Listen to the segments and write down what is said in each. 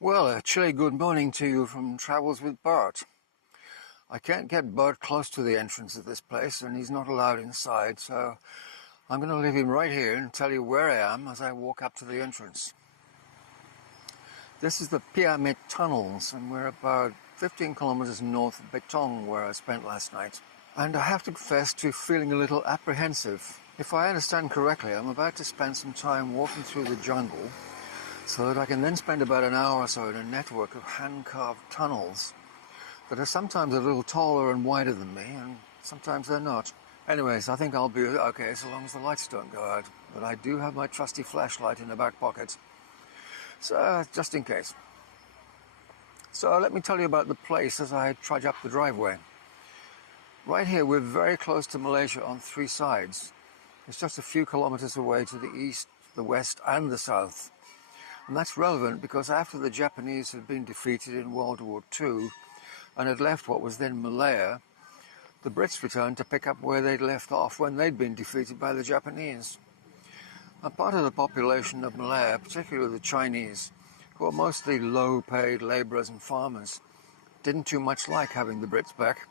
Well, a chilly good morning to you from Travels with Bert. I can't get Bert close to the entrance of this place, and he's not allowed inside, so I'm going to leave him right here and tell you where I am as I walk up to the entrance. This is the Piyamit Tunnels, and we're about 15 kilometers north of Betong, where I spent last night. And I have to confess to feeling a little apprehensive. If I understand correctly, I'm about to spend some time walking through the jungle so that I can then spend about an hour or so in a network of hand-carved tunnels that are sometimes a little taller and wider than me, and sometimes they're not. Anyways, I think I'll be okay so long as the lights don't go out, but I do have my trusty flashlight in the back pocket, so just in case. So let me tell you about the place as I trudge up the driveway. Right here, we're very close to Malaysia on three sides. It's just a few kilometers away to the east, the west, and the south. And that's relevant because after the Japanese had been defeated in World War II and had left what was then Malaya, the Brits returned to pick up where they'd left off when they'd been defeated by the Japanese. And part of the population of Malaya, particularly the Chinese, who are mostly low-paid labourers and farmers, didn't too much like having the Brits back.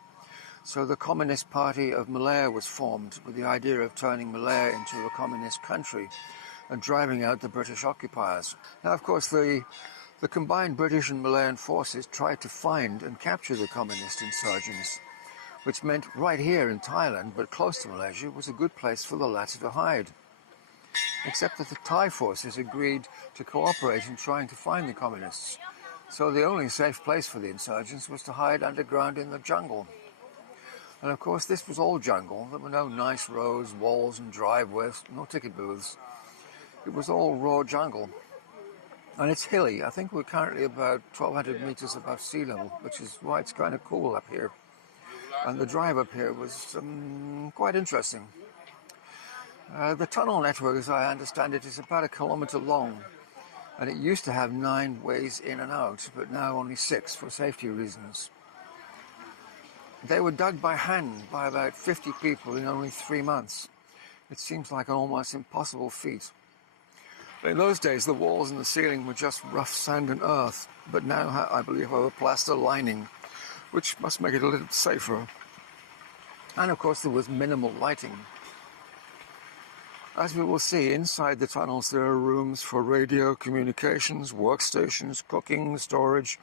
So the Communist Party of Malaya was formed with the idea of turning Malaya into a communist country and driving out the British occupiers. Now, of course, the combined British and Malayan forces tried to find and capture the communist insurgents, which meant right here in Thailand, but close to Malaysia, was a good place for the latter to hide. Except that the Thai forces agreed to cooperate in trying to find the communists. So the only safe place for the insurgents was to hide underground in the jungle. And of course, this was all jungle. There were no nice roads, walls and driveways, no ticket booths. It was all raw jungle. And it's hilly. I think we're currently about 1,200 meters above sea level, which is why it's kind of cool up here. And the drive up here was quite interesting. The tunnel network, as I understand it, is about 1 kilometer long. And it used to have 9 ways in and out, but now only 6 for safety reasons. They were dug by hand by about 50 people in only 3 months. It seems like an almost impossible feat. In those days, the walls and the ceiling were just rough sand and earth, but now I believe have a plaster lining, which must make it a little safer. And of course, there was minimal lighting. As we will see, inside the tunnels there are rooms for radio, communications, workstations, cooking, storage,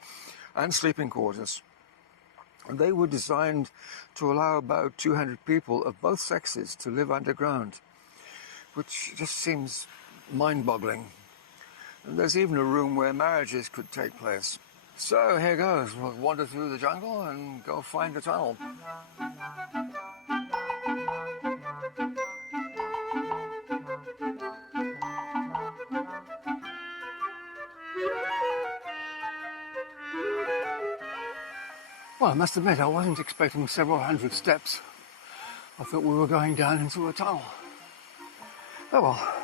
and sleeping quarters. And they were designed to allow about 200 people of both sexes to live underground, which just seems mind-boggling. And there's even a room where marriages could take place. So here goes. We'll wander through the jungle and go find the tunnel. Well, I must admit, I wasn't expecting several hundred steps. I thought we were going down into a tunnel. Oh well.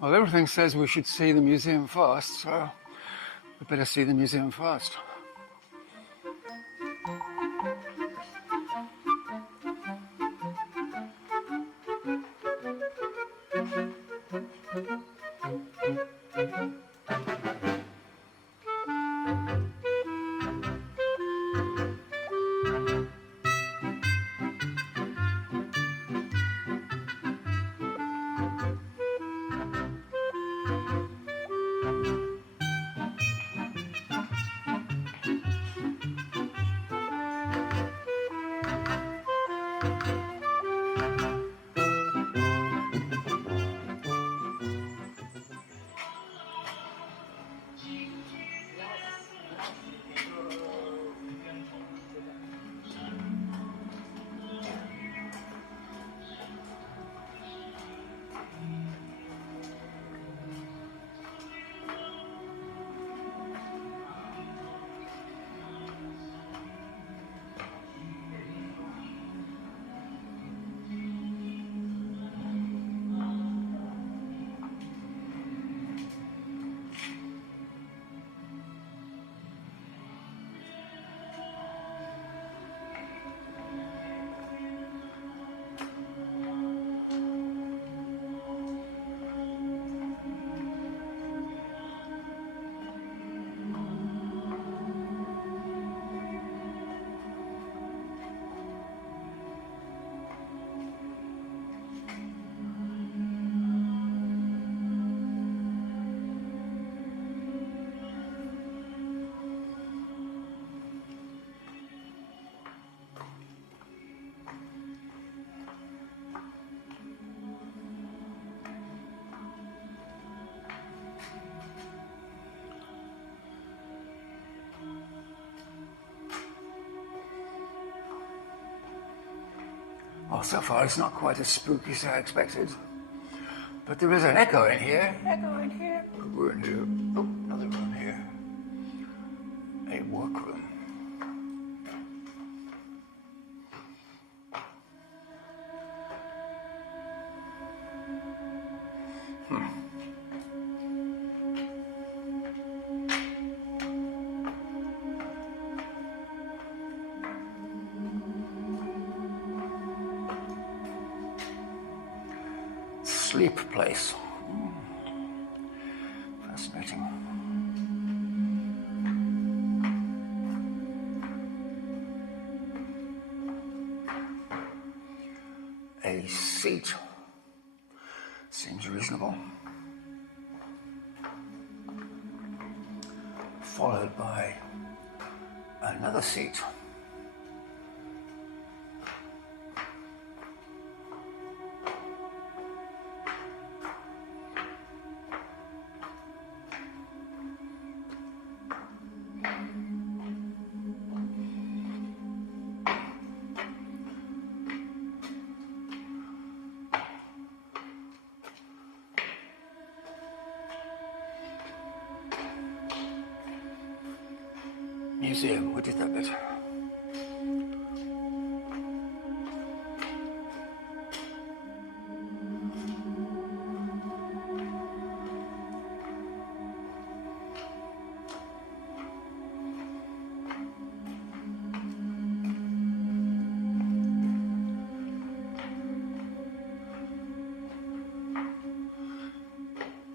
Well, everything says we should see the museum first, so we better see the museum first. Well, so far it's not quite as spooky as I expected. But there is an echo in here. Echo in here. We're in here. Oh, another room here. A workroom. Sleep place. Fascinating. A seat. Seems reasonable. Followed by another seat. Museum, we did that bit.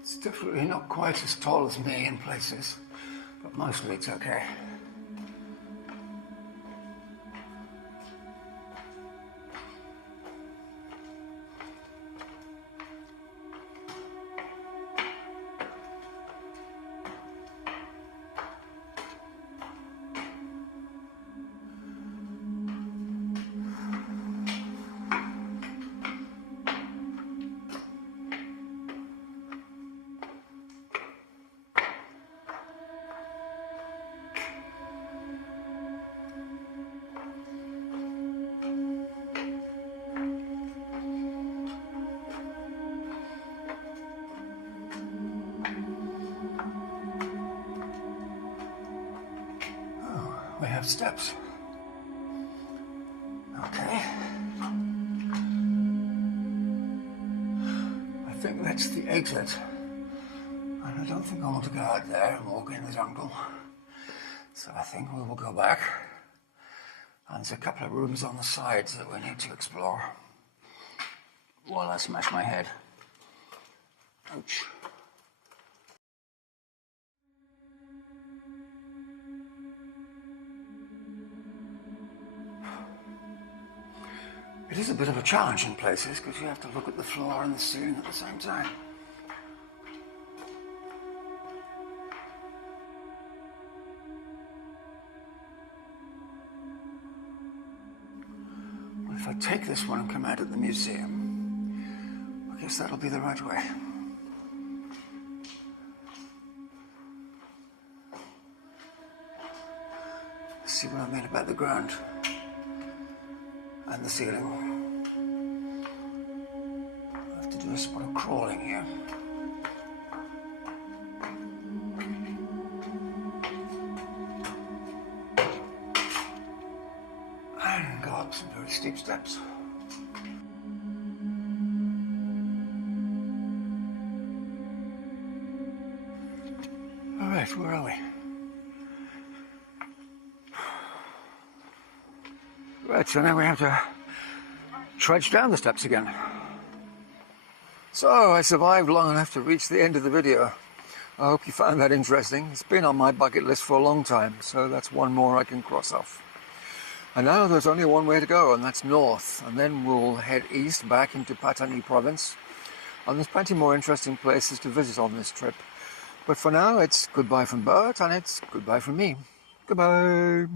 It's definitely not quite as tall as me in places, but mostly it's okay. We have steps. Okay. I think that's the exit. And I don't think I want to go out there and walk in the jungle. So I think we will go back. And there's a couple of rooms on the sides that we need to explore. While I smash my head. Ouch. It is a bit of a challenge in places because you have to look at the floor and the ceiling at the same time. Well, if I take this one and come out at the museum, I guess that'll be the right way. See what I mean about the ground and the ceiling. I have to do a spot of crawling here. And go up some very steep steps. All right, where are we? Right, so now we have to trudge down the steps again. So I survived long enough to reach the end of the video. I hope you found that interesting. It's been on my bucket list for a long time, so that's one more I can cross off. And now there's only one way to go, and that's north. And then we'll head east back into Yala Province. And there's plenty more interesting places to visit on this trip. But for now, it's goodbye from Bert, and it's goodbye from me. Goodbye.